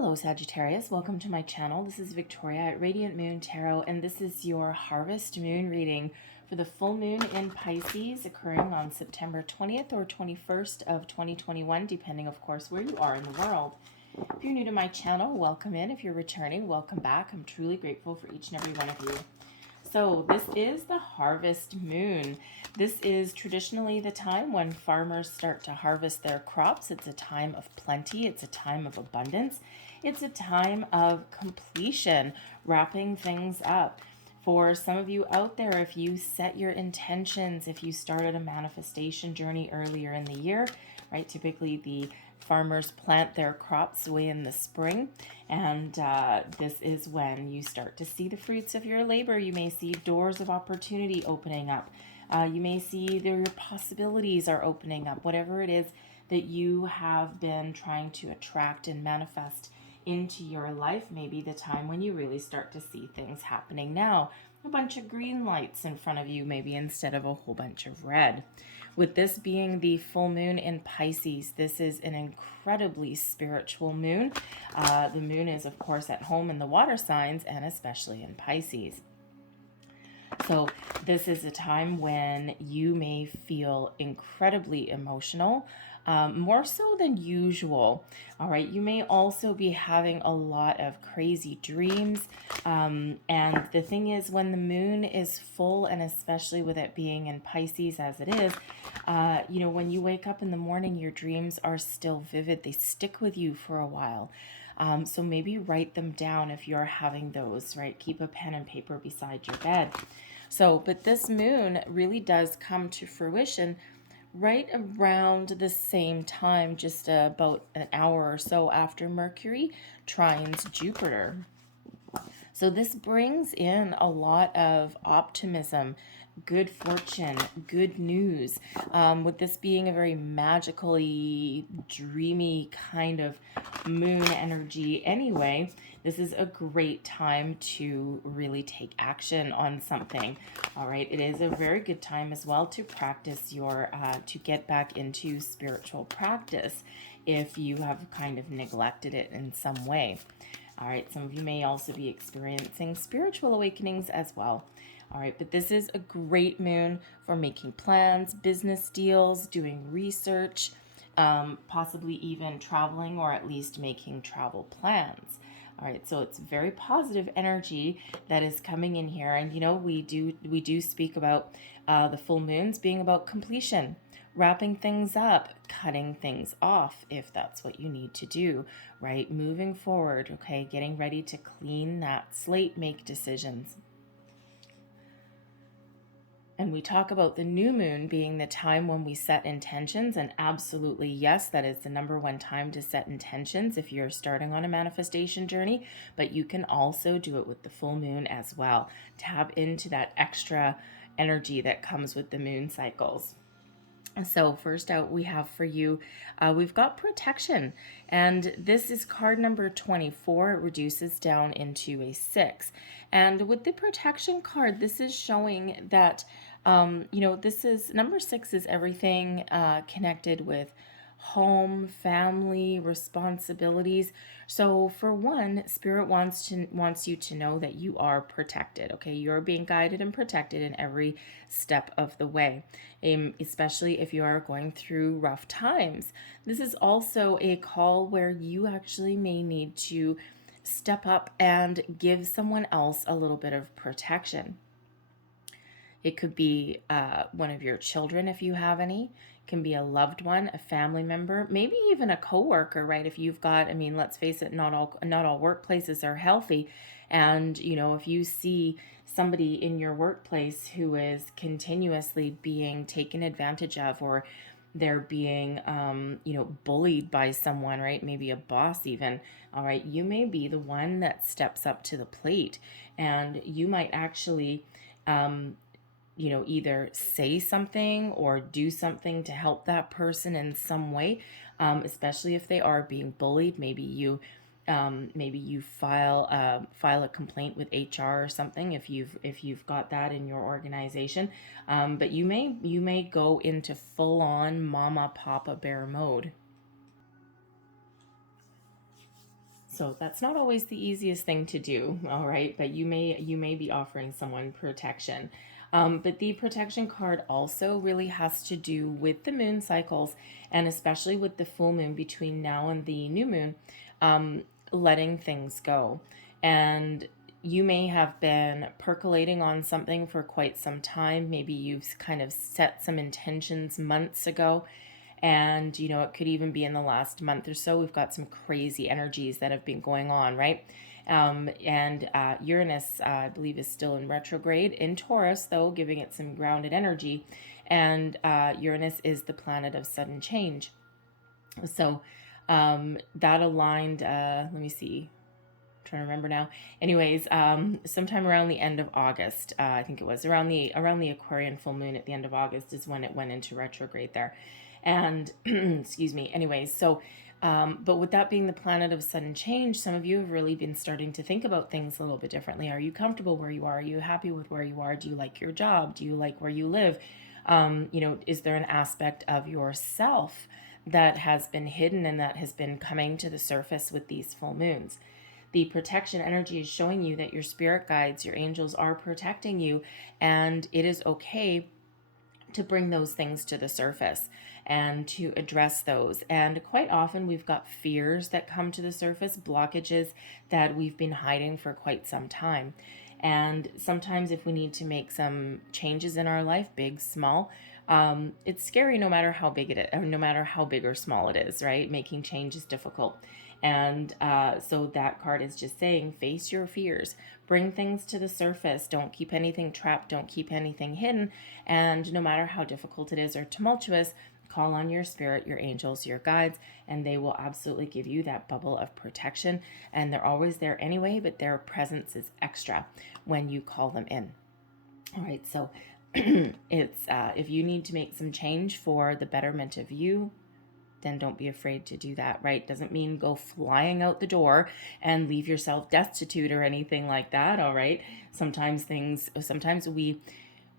Hello Sagittarius, welcome to my channel. This is Victoria at Radiant Moon Tarot, and this is your harvest moon reading for the full moon in Pisces occurring on September 20th or 21st of 2021, depending of course where you are in the world. If you're new to my channel, welcome in. If you're returning, welcome back. I'm truly grateful for each and every one of you. So this is the harvest moon. This is traditionally the time when farmers start to harvest their crops. It's a time of plenty. It's a time of abundance. It's a time of completion, wrapping things up. For some of you out there, if you set your intentions, if you started a manifestation journey earlier in the year, right? Typically the farmers plant their crops way in the spring, and this is when you start to see the fruits of your labor. You may see doors of opportunity opening up. You may see your possibilities are opening up. Whatever it is that you have been trying to attract and manifest into your life, maybe the time when you really start to see things happening now. A bunch of green lights in front of you, maybe instead of a whole bunch of red. With this being the full moon in Pisces, this is an incredibly spiritual moon. The moon is, of course, at home in the water signs and especially in Pisces. So this is a time when you may feel incredibly emotional, more so than usual. All right, you may also be having a lot of crazy dreams. And the thing is, when the moon is full, and especially with it being in Pisces as it is, when you wake up in the morning, your dreams are still vivid. They stick with you for a while. So maybe write them down if you're having those, right? Keep a pen and paper beside your bed. So, but this moon really does come to fruition right around the same time, just about an hour or so after Mercury trines Jupiter. So this brings in a lot of optimism, good fortune, good news. With this being a very magically dreamy kind of moon energy anyway, this is a great time to really take action on something. All right, it is a very good time as well to practice your, to get back into spiritual practice if you have kind of neglected it in some way. All right, some of you may also be experiencing spiritual awakenings as well. All right, but this is a great moon for making plans, business deals, doing research, possibly even traveling or at least making travel plans. All right, so it's very positive energy that is coming in here. And, we do speak about the full moons being about completion, wrapping things up, cutting things off if that's what you need to do, right? Moving forward, okay? Getting ready to clean that slate, make decisions. And we talk about the new moon being the time when we set intentions, and absolutely yes, that is the number one time to set intentions if you're starting on a manifestation journey, but you can also do it with the full moon as well. Tap into that extra energy that comes with the moon cycles. So first out we have for you, we've got protection, and this is card number 24. It reduces down into a 6. And with the protection card, this is showing that, this is number 6 is everything connected with home, family, responsibilities. So for one, Spirit wants you to know that you are protected, okay? You're being guided and protected in every step of the way, especially if you are going through rough times. This is also a call where you actually may need to step up and give someone else a little bit of protection. It could be one of your children if you have any. It can be a loved one, a family member, maybe even a coworker, right? If you've got, let's face it, not all workplaces are healthy. And, if you see somebody in your workplace who is continuously being taken advantage of, or they're being, bullied by someone, right? Maybe a boss even. All right, you may be the one that steps up to the plate, and you might actually, either say something or do something to help that person in some way, especially if they are being bullied. Maybe you file a complaint with HR or something if you've got that in your organization. But you may go into full on mama papa bear mode. So that's not always the easiest thing to do, all right? But you may be offering someone protection. But the protection card also really has to do with the moon cycles, and especially with the full moon between now and the new moon, letting things go. And you may have been percolating on something for quite some time. Maybe you've kind of set some intentions months ago. And, it could even be in the last month or so. We've got some crazy energies that have been going on, right? And Uranus, I believe, is still in retrograde in Taurus, though, giving it some grounded energy. And Uranus is the planet of sudden change. So that aligned, let me see. I'm trying to remember now. Anyways, sometime around the end of August, I think it was around the Aquarian full moon at the end of August is when it went into retrograde there. And excuse me. Anyways, so but with that being the planet of sudden change, some of you have really been starting to think about things a little bit differently. Are you comfortable where you are? Are you happy with where you are? Do you like your job? Do you like where you live? Is there an aspect of yourself that has been hidden and that has been coming to the surface with these full moons? The protection energy is showing you that your spirit guides, your angels are protecting you, and it is okay to bring those things to the surface and to address those. And quite often we've got fears that come to the surface, blockages that we've been hiding for quite some time. And sometimes if we need to make some changes in our life, big, small, it's scary no matter how big it is, or no matter how big or small it is, right? Making change is difficult. And so that card is just saying, face your fears, bring things to the surface, don't keep anything trapped, don't keep anything hidden. And no matter how difficult it is or tumultuous, call on your spirit, your angels, your guides, and they will absolutely give you that bubble of protection. And they're always there anyway, but their presence is extra when you call them in. All right, so it's if you need to make some change for the betterment of you, then don't be afraid to do that, right? Doesn't mean go flying out the door and leave yourself destitute or anything like that, all right? Sometimes we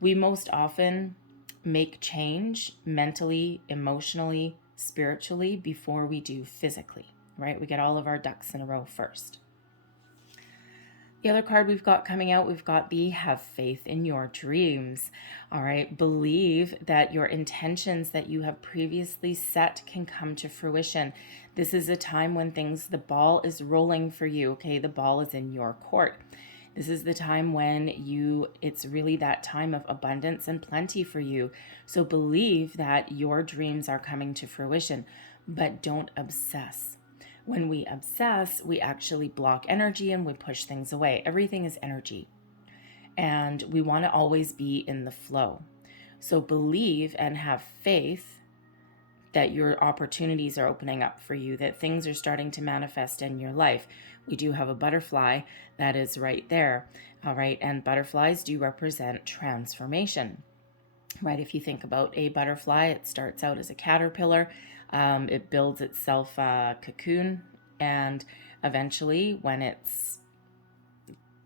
most often make change mentally, emotionally, spiritually before we do physically, right? We get all of our ducks in a row first. The other card we've got coming out, we've got the have faith in your dreams. All right. Believe that your intentions that you have previously set can come to fruition. This is a time when the ball is rolling for you. Okay. The ball is in your court. This is the time when it's really that time of abundance and plenty for you. So believe that your dreams are coming to fruition, but don't obsess. When we obsess, we actually block energy and we push things away. Everything is energy. And we want to always be in the flow. So believe and have faith that your opportunities are opening up for you, that things are starting to manifest in your life. We do have a butterfly that is right there. All right. And butterflies do represent transformation. Right. If you think about a butterfly, it starts out as a caterpillar. It builds itself a cocoon, and eventually when it's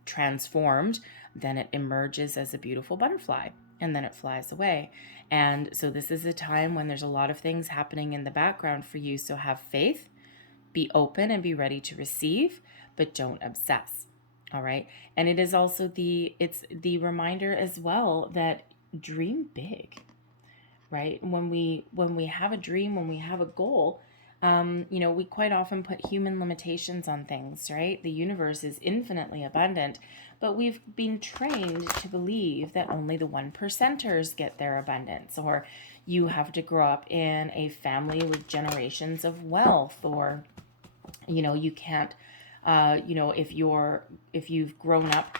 transformed, then it emerges as a beautiful butterfly, and then it flies away. And so this is a time when there's a lot of things happening in the background for you. So have faith, be open and be ready to receive, but don't obsess. All right. And it is also it's the reminder as well that dream big. Right? When we have a dream, when we have a goal, we quite often put human limitations on things, right? The universe is infinitely abundant, but we've been trained to believe that only the 1%ers get their abundance, or you have to grow up in a family with generations of wealth, or, you can't, if you've grown up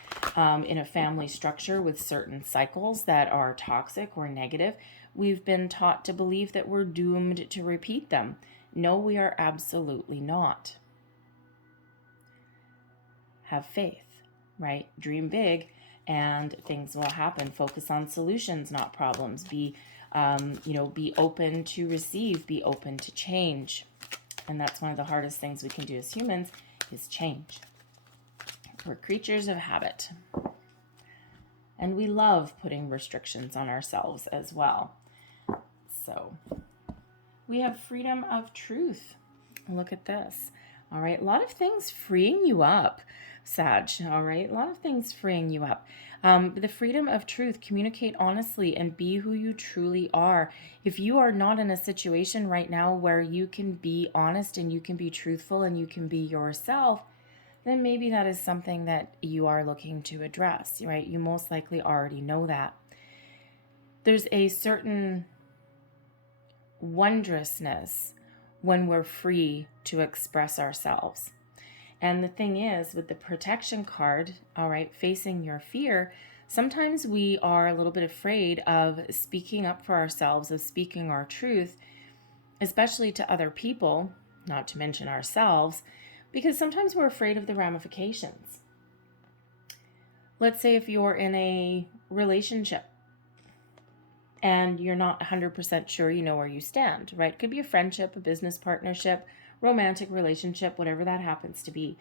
in a family structure with certain cycles that are toxic or negative, we've been taught to believe that we're doomed to repeat them. No, we are absolutely not. Have faith, right? Dream big and things will happen. Focus on solutions, not problems. Be open to receive, be open to change. And that's one of the hardest things we can do as humans is change. We're creatures of habit. And we love putting restrictions on ourselves as well. So we have freedom of truth. Look at this. All right, a lot of things freeing you up, Sag. All right, a lot of things freeing you up. The freedom of truth, communicate honestly and be who you truly are. If you are not in a situation right now where you can be honest and you can be truthful and you can be yourself, then maybe that is something that you are looking to address, right? You most likely already know that. There's a certain wondrousness when we're free to express ourselves. And the thing is, with the protection card, all right, facing your fear, sometimes we are a little bit afraid of speaking up for ourselves, of speaking our truth, especially to other people, not to mention ourselves, because sometimes we're afraid of the ramifications. Let's say if you're in a relationship and you're not 100% sure you know where you stand, right? It could be a friendship, a business partnership, romantic relationship, whatever that happens to be.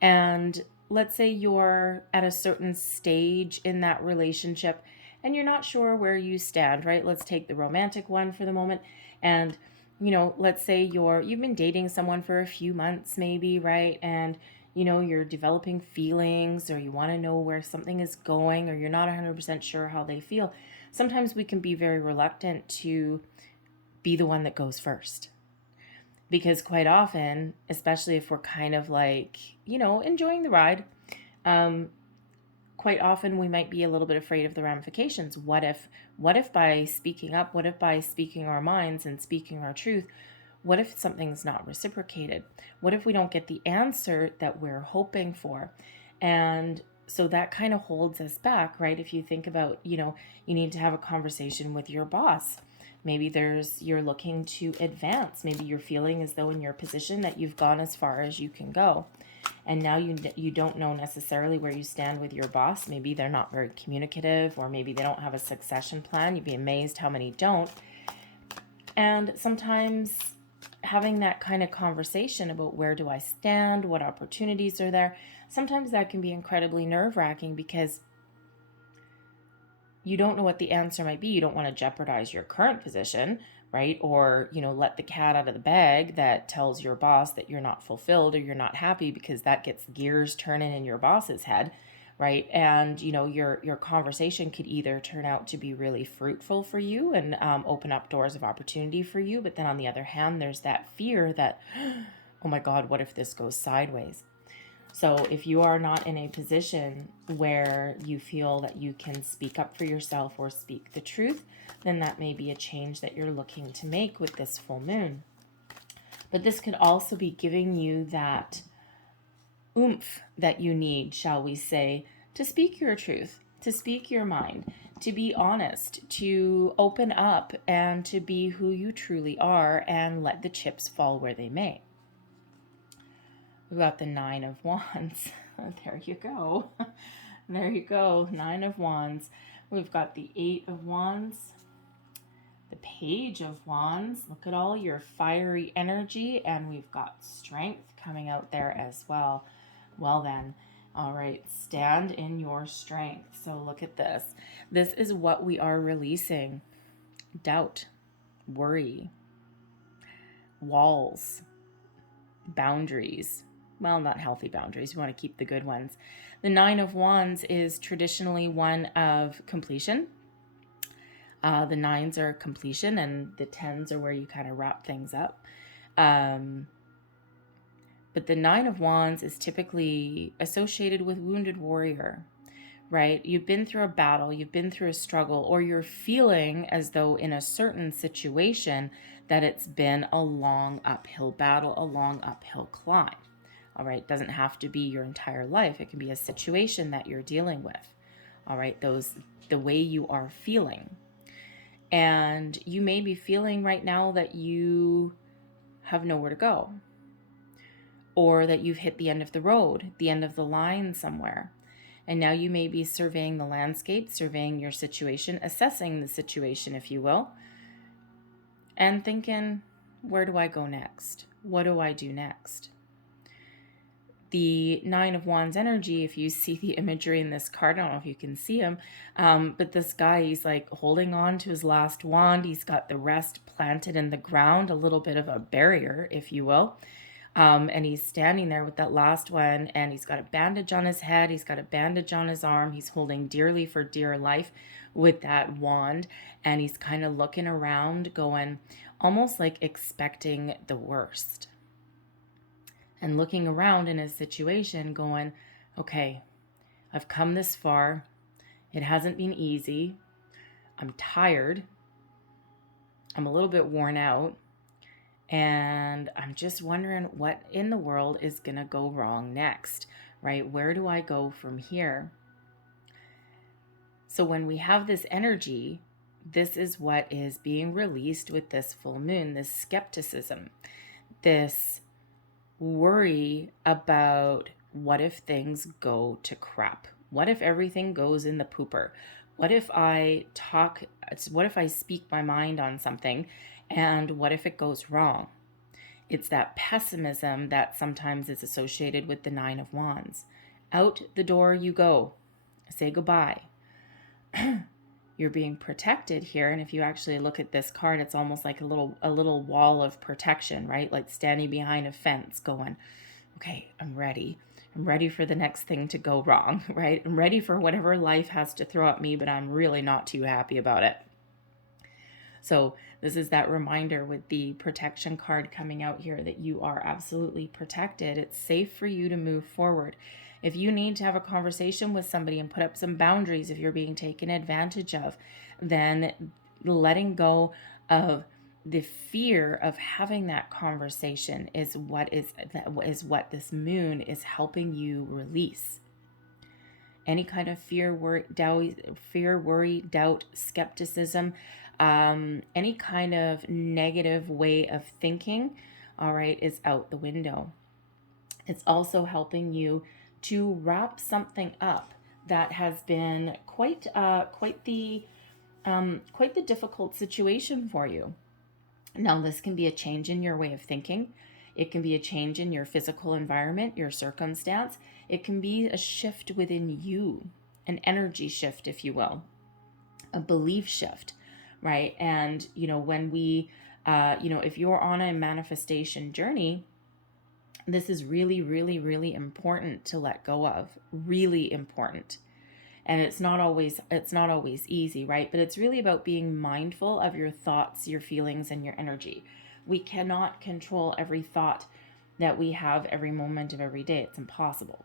And let's say you're at a certain stage in that relationship and you're not sure where you stand, right? Let's take the romantic one for the moment. And let's say you've been dating someone for a few months maybe, right? And you're developing feelings, or you want to know where something is going, or you're not 100% sure how they feel. Sometimes we can be very reluctant to be the one that goes first. Because quite often, especially if we're kind of like, enjoying the ride, quite often we might be a little bit afraid of the ramifications. What if by speaking up, what if by speaking our minds and speaking our truth, what if something's not reciprocated? What if we don't get the answer that we're hoping for? And so that kind of holds us back, right? If you think about, you need to have a conversation with your boss. Maybe you're looking to advance. Maybe you're feeling as though in your position that you've gone as far as you can go. And now you don't know necessarily where you stand with your boss. Maybe they're not very communicative, or maybe they don't have a succession plan. You'd be amazed how many don't. And sometimes having that kind of conversation about where do I stand, what opportunities are there, sometimes that can be incredibly nerve-wracking because you don't know what the answer might be. You don't want to jeopardize your current position, right? Or, let the cat out of the bag that tells your boss that you're not fulfilled or you're not happy, because that gets gears turning in your boss's head, right? And, your conversation could either turn out to be really fruitful for you and open up doors of opportunity for you. But then on the other hand, there's that fear that, oh my God, what if this goes sideways? So if you are not in a position where you feel that you can speak up for yourself or speak the truth, then that may be a change that you're looking to make with this full moon. But this could also be giving you that oomph that you need, shall we say, to speak your truth, to speak your mind, to be honest, to open up and to be who you truly are and let the chips fall where they may. We've got the 9 of Wands. There you go. There you go. 9 of Wands. We've got the 8 of Wands. The Page of Wands. Look at all your fiery energy. And we've got strength coming out there as well. Well then. All right. Stand in your strength. So look at this. This is what we are releasing. Doubt. Worry. Walls. Boundaries. Well, not healthy boundaries. We want to keep the good ones. The 9 of Wands is traditionally one of completion. The 9s are completion, and the 10s are where you kind of wrap things up. But the 9 of Wands is typically associated with wounded warrior, right? You've been through a battle, you've been through a struggle, or you're feeling as though in a certain situation that it's been a long uphill battle, a long uphill climb. All right, it doesn't have to be your entire life. It can be a situation that you're dealing with. All right, the way you are feeling. And you may be feeling right now that you have nowhere to go, or that you've hit the end of the road, the end of the line somewhere. And now you may be surveying the landscape, surveying your situation, assessing the situation, if you will, and thinking, where do I go next? What do I do next? The 9 of Wands energy, if you see the imagery in this card, I don't know if you can see him, but this guy, he's like holding on to his last wand. He's got the rest planted in the ground, a little bit of a barrier, if you will. And he's standing there with that last one, and he's got a bandage on his head, he's got a bandage on his arm, he's holding dearly for dear life with that wand, and he's kind of looking around, going almost like expecting the worst. And looking around in his situation, going, okay, I've come this far. It hasn't been easy. I'm tired. I'm a little bit worn out. And I'm just wondering what in the world is going to go wrong next, right? Where do I go from here? So when we have this energy, this is what is being released with this full moon, this skepticism, this worry about what if things go to crap? What if everything goes in the pooper? What if I speak my mind on something, and what if it goes wrong? It's that pessimism that sometimes is associated with the Nine of Wands. Out the door you go. Say goodbye. You're being protected here, and if you actually look at this card, it's almost like a little wall of protection, right? Like standing behind a fence going, okay, I'm ready. I'm ready for the next thing to go wrong, right? I'm ready for whatever life has to throw at me, but I'm really not too happy about it. So this is that reminder with the protection card coming out here that you are absolutely protected. It's safe for you to move forward. If you need to have a conversation with somebody and put up some boundaries, if you're being taken advantage of, then letting go of the fear of having that conversation is what this moon is helping you release. Any kind of fear, worry, doubt, skepticism, any kind of negative way of thinking, all right, is out the window. It's also helping you to wrap something up that has been quite the difficult situation for you. Now, this can be a change in your way of thinking. It can be a change in your physical environment, your circumstance. It can be a shift within you, an energy shift, if you will, a belief shift, right? And, when we, if you're on a manifestation journey, this is really, really, really important to let go of, really important. And it's not always easy, right? But it's really about being mindful of your thoughts, your feelings, and your energy. We cannot control every thought that we have every moment of every day. It's impossible.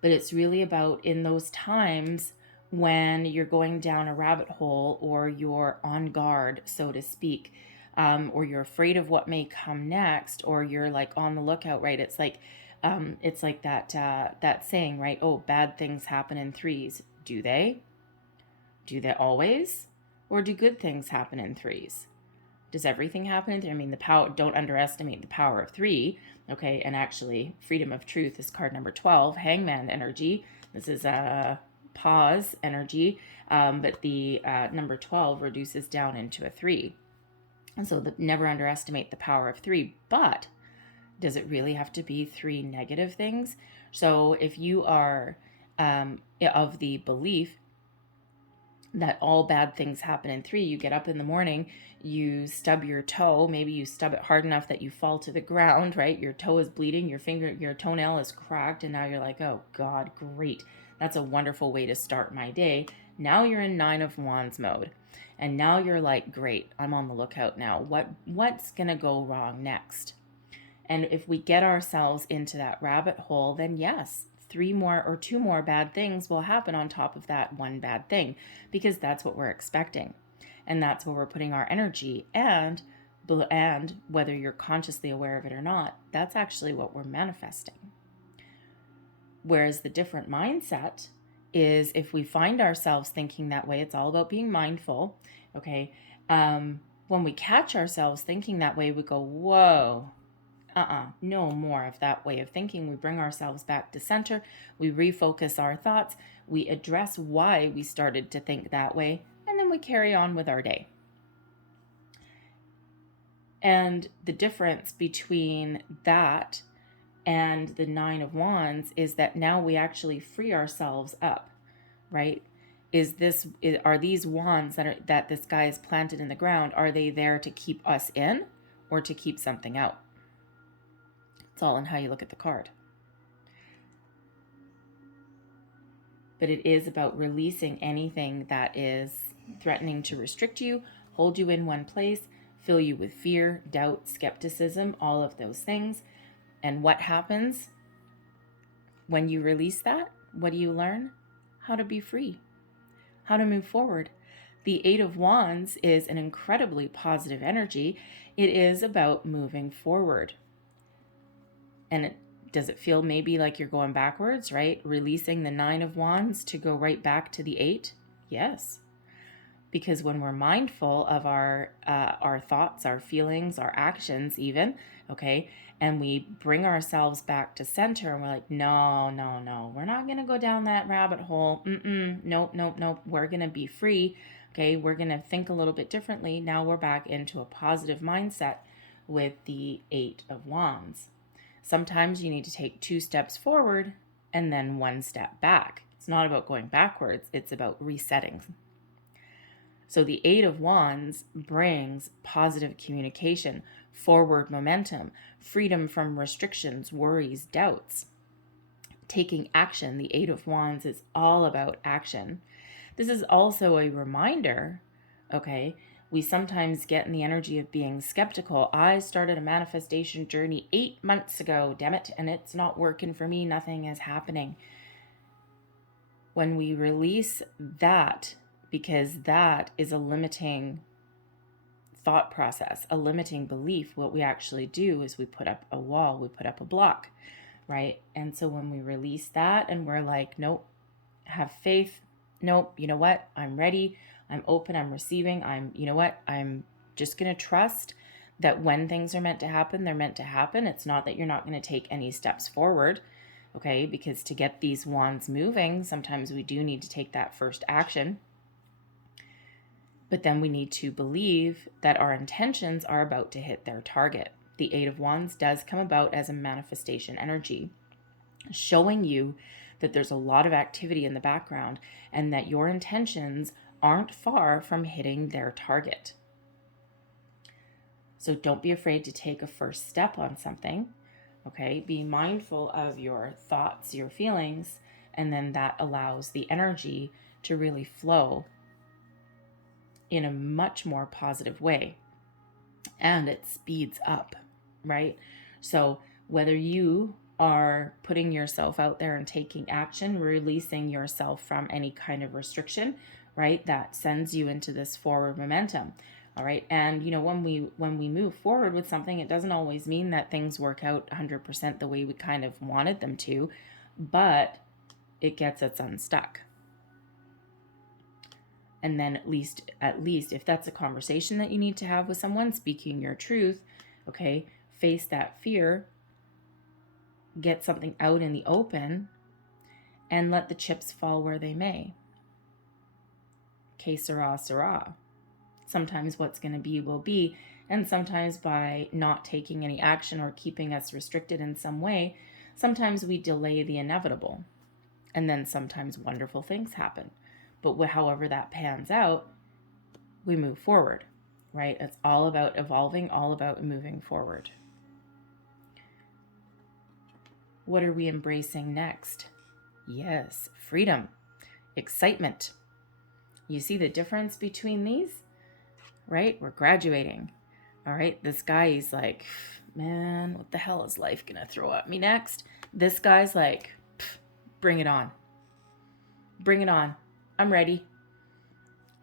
But it's really about in those times when you're going down a rabbit hole, or you're on guard, so to speak, or you're afraid of what may come next, or you're like on the lookout, right? It's like that saying, right? Oh, bad things happen in threes. Do they? Do they always? Or do good things happen in threes? Does everything happen in three? I mean, don't underestimate the power of three. Okay, and actually, freedom of truth is card number 12, hangman energy. This is a pause energy, but the number 12 reduces down into a 3. And so never underestimate the power of 3, but does it really have to be 3 negative things? So if you are of the belief that all bad things happen in 3, you get up in the morning, you stub your toe, maybe you stub it hard enough that you fall to the ground, right? Your toe is bleeding, your toenail is cracked, and now you're like, oh God, great. That's a wonderful way to start my day. Now you're in 9 of Wands mode. And now you're like, great, I'm on the lookout now. What's gonna go wrong next? And if we get ourselves into that rabbit hole, then yes, 2 more bad things will happen on top of that one bad thing, because that's what we're expecting. And that's where we're putting our energy, and whether you're consciously aware of it or not, that's actually what we're manifesting. Whereas the different mindset is, if we find ourselves thinking that way, it's all about being mindful, okay? When we catch ourselves thinking that way, we go, whoa, no more of that way of thinking. We bring ourselves back to center. We refocus our thoughts. We address why we started to think that way, and then we carry on with our day. And the difference between that and the 9 of Wands is that now we actually free ourselves up, right? Are these wands that this guy is planted in the ground, are they there to keep us in or to keep something out? It's all in how you look at the card. But it is about releasing anything that is threatening to restrict you, hold you in one place, fill you with fear, doubt, skepticism, all of those things. And what happens when you release that? What do you learn? How to be free, how to move forward. The Eight of Wands is an incredibly positive energy. It is about moving forward. And does it feel maybe like you're going backwards, right? Releasing the Nine of Wands to go right back to the Eight? Yes. Because when we're mindful of our thoughts, our feelings, our actions even, okay, and we bring ourselves back to center and we're like, no, we're not going to go down that rabbit hole. Nope. We're going to be free. Okay, we're going to think a little bit differently. Now we're back into a positive mindset with the Eight of Wands. Sometimes you need to take 2 steps forward and then 1 step back. It's not about going backwards. It's about resetting. So the Eight of Wands brings positive communication, forward momentum, freedom from restrictions, worries, doubts. Taking action. The Eight of Wands is all about action. This is also a reminder, okay, we sometimes get in the energy of being skeptical. I started a manifestation journey 8 months ago, damn it, and it's not working for me. Nothing is happening. When we release that, because that is a limiting thought process, a limiting belief, what we actually do is we put up a wall, we put up a block, right? And so when we release that and we're like, nope, have faith, nope, you know what, I'm ready, I'm open, I'm receiving, I'm just going to trust that when things are meant to happen, they're meant to happen. It's not that you're not going to take any steps forward, okay? Because to get these wands moving, sometimes we do need to take that first action. But then we need to believe that our intentions are about to hit their target. The Eight of Wands does come about as a manifestation energy, showing you that there's a lot of activity in the background and that your intentions aren't far from hitting their target. So don't be afraid to take a first step on something, okay? Be mindful of your thoughts, your feelings, and then that allows the energy to really flow in a much more positive way. And it speeds up, right? So whether you are putting yourself out there and taking action, releasing yourself from any kind of restriction, right, that sends you into this forward momentum. All right. And, when we move forward with something, it doesn't always mean that things work out 100% the way we kind of wanted them to, but it gets us unstuck. And then at least if that's a conversation that you need to have with someone, speaking your truth, okay, face that fear, get something out in the open, and let the chips fall where they may. Que sera, sera. Sometimes what's going to be will be, and sometimes by not taking any action or keeping us restricted in some way, sometimes we delay the inevitable. And then sometimes wonderful things happen. But however that pans out, we move forward, right? It's all about evolving, all about moving forward. What are we embracing next? Yes, freedom, excitement. You see the difference between these, right? We're graduating. All right, this guy is like, man, what the hell is life gonna throw at me next? This guy's like, bring it on. Bring it on. I'm ready.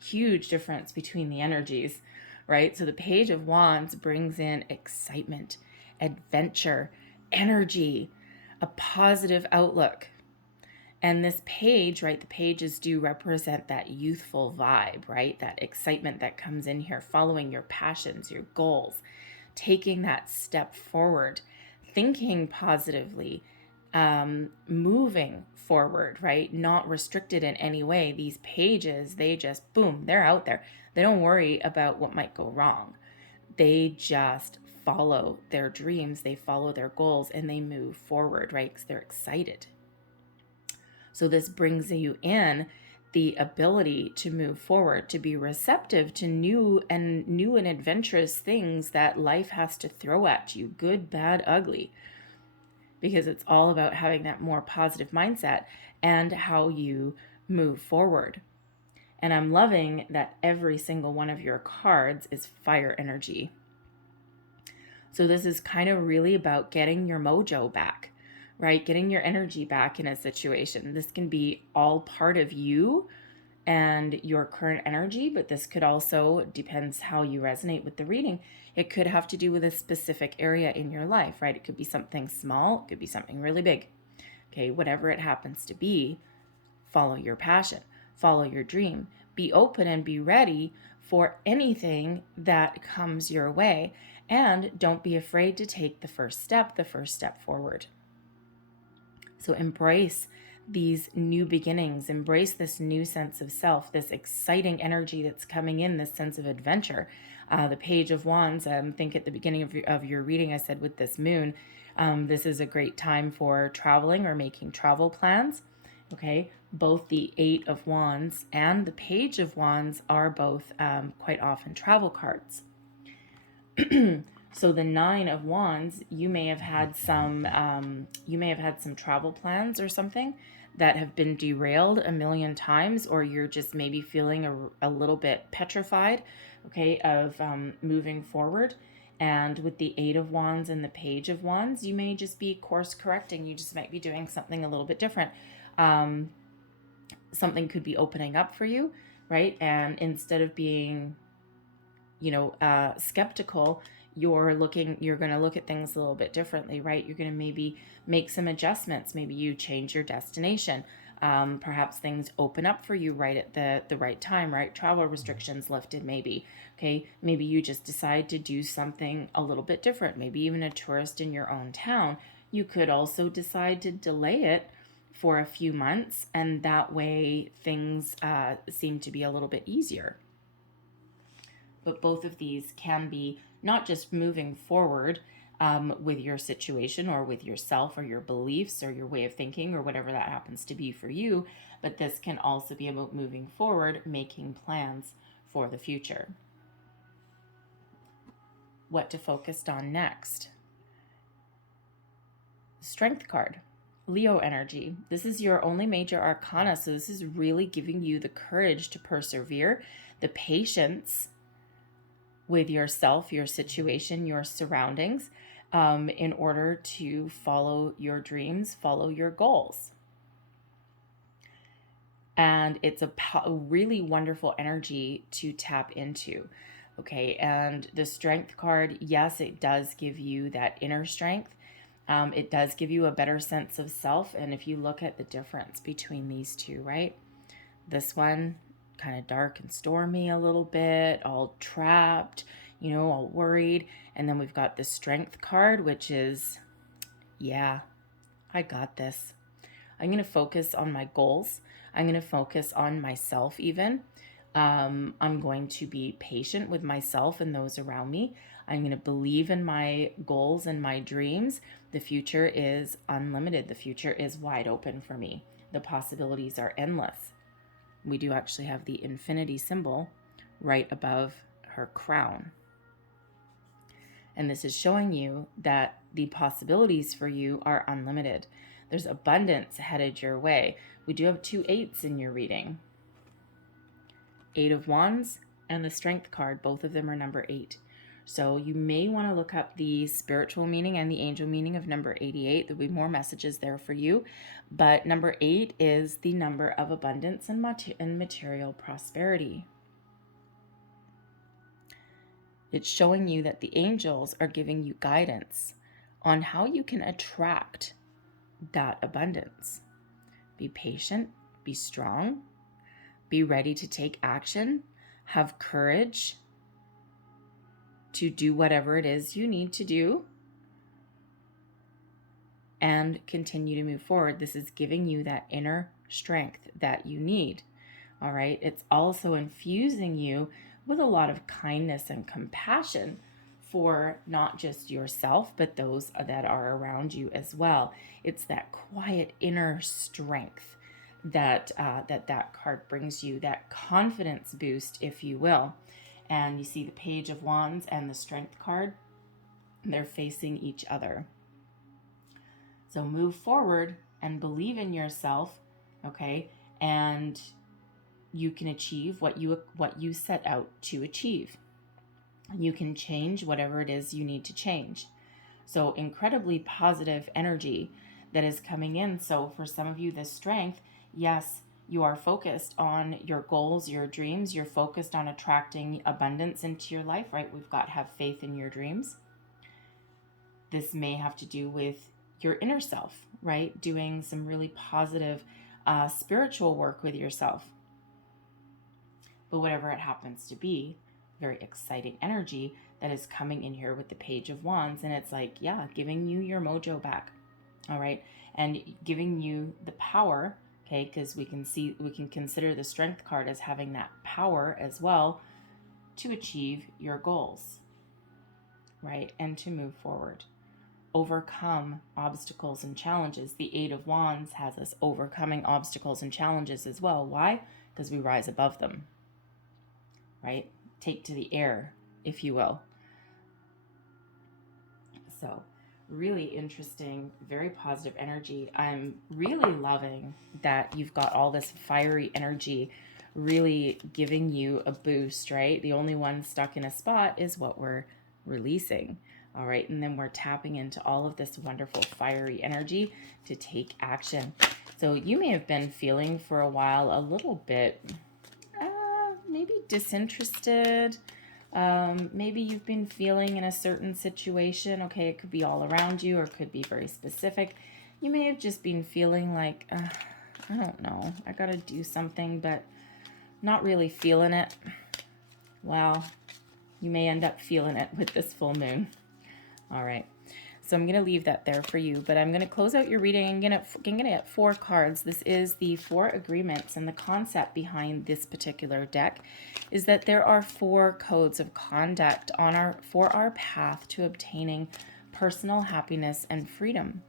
Huge difference between the energies, right? So the Page of Wands brings in excitement, adventure, energy, a positive outlook. And this page, right, the pages do represent that youthful vibe, right? That excitement that comes in here, following your passions, your goals, taking that step forward, thinking positively, moving forward, right? Not restricted in any way. These pages, they just, boom, they're out there. They don't worry about what might go wrong. They just follow their dreams, they follow their goals, and they move forward, right? Because they're excited. So this brings you in the ability to move forward, to be receptive to new and adventurous things that life has to throw at you, good, bad, ugly. because it's all about having that more positive mindset and how you move forward. And I'm loving that every single one of your cards is fire energy. So this is kind of really about getting your mojo back, right? Getting your energy back in a situation. This can be all part of you and your current energy, but this could also, depends how you resonate with the reading, it could have to do with a specific area in your life, right? It could be something small, it could be something really big. Okay, whatever it happens to be, follow your passion, follow your dream, be open and be ready for anything that comes your way, and don't be afraid to take the first step forward. So embrace these new beginnings, embrace this new sense of self, this exciting energy that's coming in, this sense of adventure. The Page of Wands, I think at the beginning of your reading, I said with this moon, this is a great time for traveling or making travel plans. Okay, both the Eight of Wands and the Page of Wands are both quite often travel cards. So the Nine of Wands, you may have had some travel plans or something that have been derailed a million times, or you're just maybe feeling a little bit petrified, okay, of moving forward. And with the Eight of Wands and the Page of Wands, you may just be course correcting. You just might be doing something a little bit different. Something could be opening up for you, right? And instead of being, skeptical, you're going to look at things a little bit differently, right? You're going to maybe make some adjustments. Maybe you change your destination. Perhaps things open up for you right at the right time, right? Travel restrictions lifted, maybe. Okay, maybe you just decide to do something a little bit different. Maybe even a tourist in your own town. You could also decide to delay it for a few months, and that way things seem to be a little bit easier. But both of these can be not just moving forward with your situation or with yourself or your beliefs or your way of thinking or whatever that happens to be for you, but this can also be about moving forward, making plans for the future. What to focus on next? Strength card. Leo energy. This is your only major arcana, so this is really giving you the courage to persevere, the patience with yourself, your situation, your surroundings, in order to follow your dreams, follow your goals. And it's a really wonderful energy to tap into. Okay, and the Strength card, yes, it does give you that inner strength. It does give you a better sense of self. And if you look at the difference between these two, right? This one, kind of dark and stormy a little bit, all trapped, all worried. And then we've got the Strength card, which is, yeah, I got this. I'm going to focus on my goals. I'm going to focus on myself even. I'm going to be patient with myself and those around me. I'm going to believe in my goals and my dreams. The future is unlimited. The future is wide open for me. The possibilities are endless. We do actually have the infinity symbol right above her crown. And this is showing you that the possibilities for you are unlimited. There's abundance headed your way. We do have 2 8s in your reading. 8 of Wands and the Strength card, both of them are number 8. So you may want to look up the spiritual meaning and the angel meaning of number 88. There'll be more messages there for you. But number 8 is the number of abundance and material prosperity. It's showing you that the angels are giving you guidance on how you can attract that abundance. Be patient, be strong, be ready to take action, have courage to do whatever it is you need to do, and continue to move forward. This is giving you that inner strength that you need. All right. It's also infusing you with a lot of kindness and compassion for not just yourself, but those that are around you as well. It's that quiet inner strength that that card brings you, that confidence boost, if you will. And you see the Page of Wands and the Strength card, they're facing each other. So move forward and believe in yourself, okay? And you can achieve what you set out to achieve. You can change whatever it is you need to change. So incredibly positive energy that is coming in. So for some of you, this strength, yes, you are focused on your goals, your dreams. You're focused on attracting abundance into your life, right? We've got to have faith in your dreams. This may have to do with your inner self, right? Doing some really positive spiritual work with yourself. But whatever it happens to be, very exciting energy that is coming in here with the Page of Wands. And it's like, yeah, giving you your mojo back. All right. And giving you the power, okay, because we can consider the Strength card as having that power as well to achieve your goals, right? And to move forward. Overcome obstacles and challenges. The Eight of Wands has us overcoming obstacles and challenges as well. Why? Because we rise above them, right? Take to the air, if you will. So really interesting, very positive energy. I'm really loving that you've got all this fiery energy really giving you a boost, right? The only one stuck in a spot is what we're releasing. All right, and then we're tapping into all of this wonderful fiery energy to take action. So you may have been feeling for a while a little bit maybe disinterested. Maybe you've been feeling in a certain situation. Okay, it could be all around you or it could be very specific. You may have just been feeling like, I don't know, I got to do something, but not really feeling it. Well, you may end up feeling it with this full moon. All right. So I'm going to leave that there for you, but I'm going to close out your reading. I'm going to get 4 cards. This is the 4 agreements, and the concept behind this particular deck is that there are 4 codes of conduct for our path to obtaining personal happiness and freedom.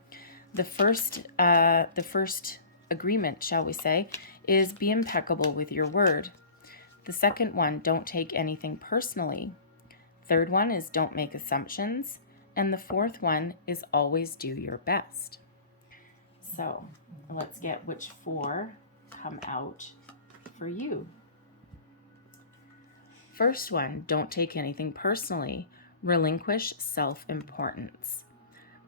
The first agreement, shall we say, is be impeccable with your word. The second one, don't take anything personally. Third one is don't make assumptions. And the fourth one is always do your best. So let's get which 4 come out for you. First one, don't take anything personally. Relinquish self-importance.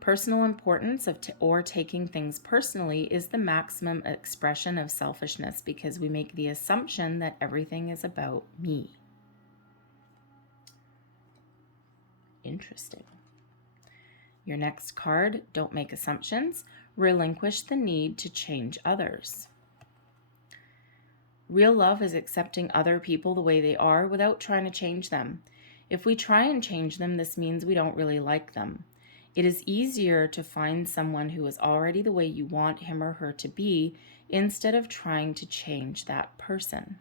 Personal importance or taking things personally is the maximum expression of selfishness because we make the assumption that everything is about me. Interesting. Your next card, don't make assumptions. Relinquish the need to change others. Real love is accepting other people the way they are without trying to change them. If we try and change them, this means we don't really like them. It is easier to find someone who is already the way you want him or her to be instead of trying to change that person.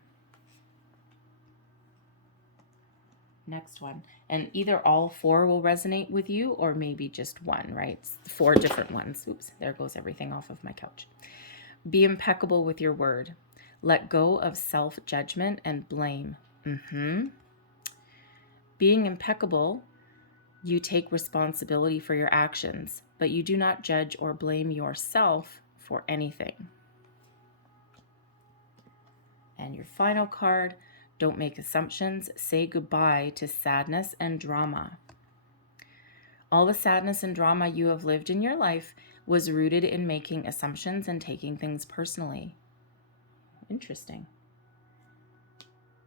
Next one. And either all 4 will resonate with you or maybe just one, right? 4 different ones. Oops, there goes everything off of my couch. Be impeccable with your word. Let go of self-judgment and blame. Being impeccable, you take responsibility for your actions, but you do not judge or blame yourself for anything. And your final card, don't make assumptions. Say goodbye to sadness and drama. All the sadness and drama you have lived in your life was rooted in making assumptions and taking things personally. Interesting.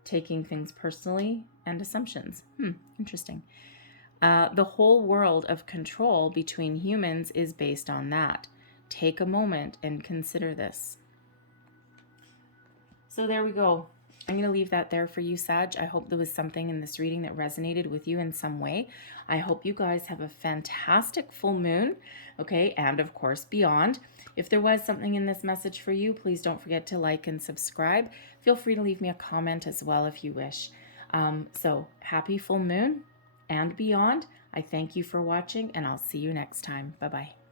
Taking things personally and assumptions. Interesting. The whole world of control between humans is based on that. Take a moment and consider this. So there we go. I'm going to leave that there for you, Sag. I hope there was something in this reading that resonated with you in some way. I hope you guys have a fantastic full moon, okay, and of course beyond. If there was something in this message for you, please don't forget to like and subscribe. Feel free to leave me a comment as well if you wish. So happy full moon and beyond. I thank you for watching, and I'll see you next time. Bye-bye.